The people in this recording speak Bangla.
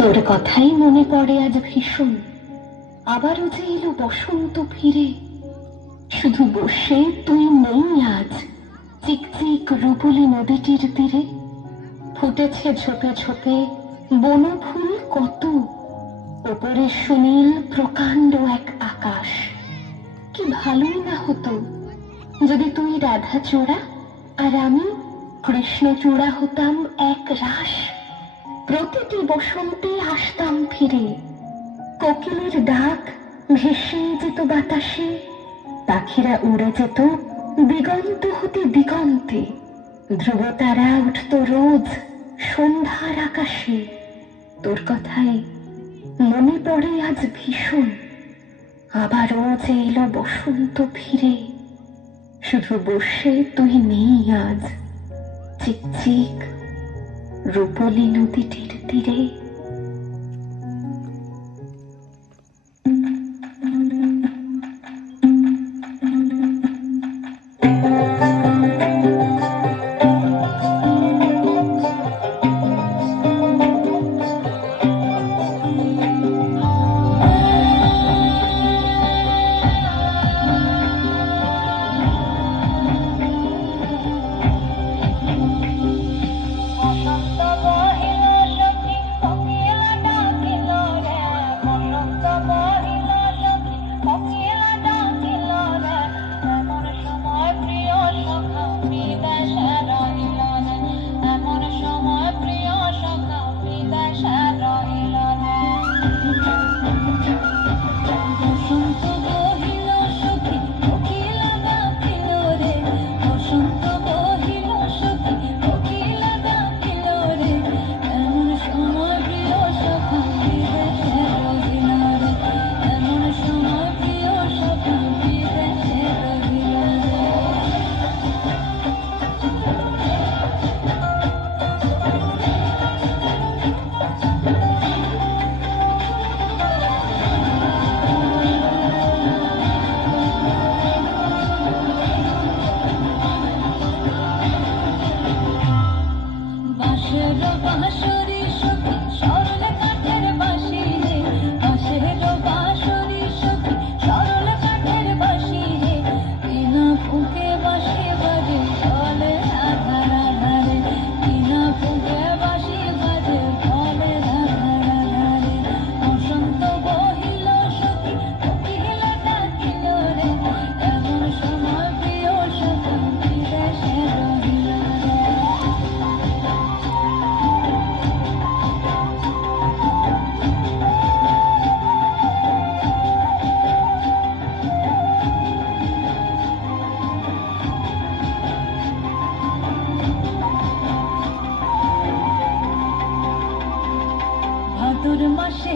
তোর কথাই মনে পড়ে আজ ভীষণ, আবারও যে এলো বসন্ত ফিরে। শুধু বসে তুই নেই আজ চিকচিক রূপলি নদীটির তীরে। ফুটেছে ঝোপে ঝোপে বনফুল কত, ওপরে সুনীল প্রকাণ্ড এক আকাশ। কি ভালোই না হতো যদি তুই রাধাচূড়া আর আমি কৃষ্ণচূড়া হতাম এক রাস। প্রতিটি বসন্তে আসতাম ফিরে, কোকিলের ডাক ভেসে যেত বাতাসে, পাখিরা উড়ে যেত দিগন্ত হতে দিগন্তে, ধ্রুবতারা উঠত রোজ সন্ধ্যার আকাশে। তোর কথাই মনে পড়ে আজ ভীষণ, আবারও যে এলো বসন্ত ফিরে। শুধু বসে তুই নেই আজ চিকচিক রূপলি নদীটির তীরে। ভাদর মাসে